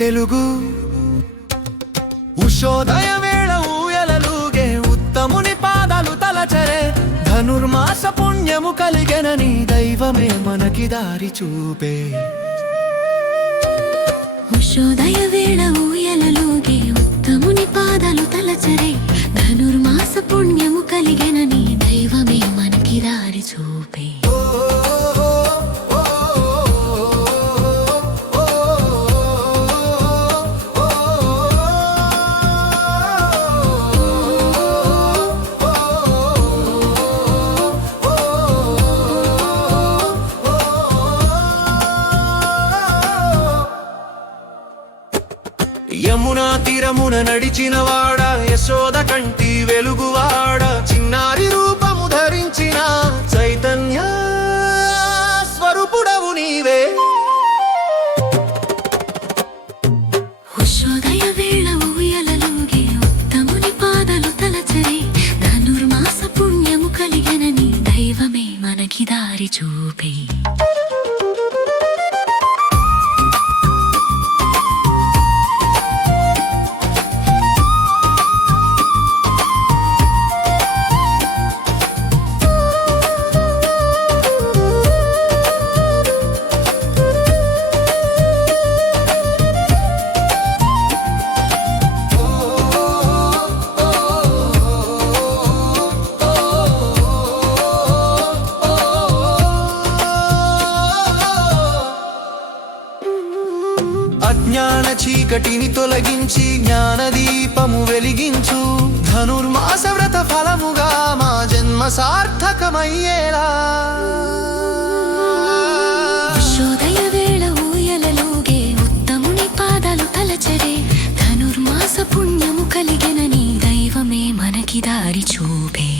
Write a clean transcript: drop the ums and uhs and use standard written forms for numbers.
తెలుగు ఉషోదయ వేళ ఊయలలుగే ఉత్తముని పాదాలు తలచరే ధనుర్మాస పుణ్యము కలిగెనని దైవమే మనకి దారి చూపే ఉషోదయ వేళ ఊయలలుగే ఉత్తముని పాదాలు తలచరే ధనుర్మాస పుణ్యము కలిగెనని దైవమే మనకి దారి చూపే యమునా తీరమున నడిచిన వాడ యశోద కంటి వెలుగువాడ చిన్నారి రూపము ధరించిన చైతన్య స్వరూపుడవు నీవే ఉషోదయ వేళ ఊయలలుగే ఉత్తముని పాదాలు తలచరే ధనుర్మాస పుణ్యము కలిగెనని దైవమే మనకి దారి చూపే అజ్ఞాన చీకటిని తొలగించి జ్ఞానదీపము వెలిగించు ధనుర్మాస వ్రత ఫలముగా మా జన్మ సార్థకమయ్యేలా ఉషోదయ వేళ ఊయలలుగే ఉత్తముని పాదాలు తలచరే ధనుర్మాస పుణ్యము కలిగెనని దైవమే మనకి దారి చూపే